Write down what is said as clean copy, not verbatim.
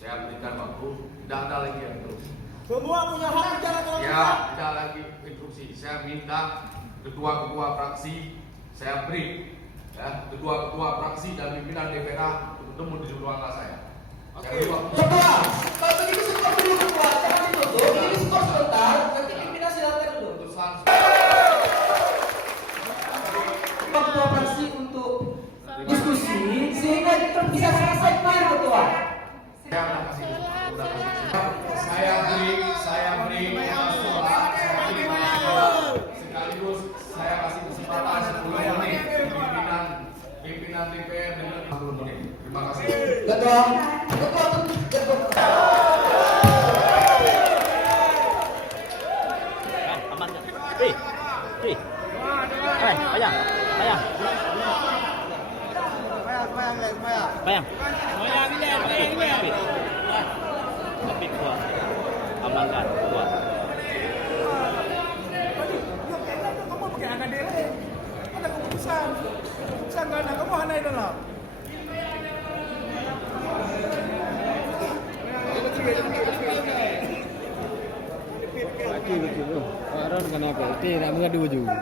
Saya berikan waktu, tidak ada lagi yang terus. Semua punya hak bicara kalau Ya, tidak lagi instruksi. Saya minta ketua-ketua fraksi saya beri, ya, ketua-ketua fraksi dan pimpinan DPRA untuk bertemu di ruang saya. Ketua, kalau begitu skor dulu ketua, jangan ditutup. Ini skor sebentar, nanti pimpinan silakan dulu. Ketua fraksi untuk diskusi sehingga kita bisa selesai clear ketua. Saya beri sekaligus saya kasih kesempatan 10 menit pimpinan DPR dengan 10 menit. Terima kasih. Ketua. Bayang. Tapi kuat. Amankan kuat. Kamu pakai AKD lagi. Ada keputusan. Keputusan nggak ada. Kamu hanai dalam. Betul. Orang kenapa? Tidak mengadu juga.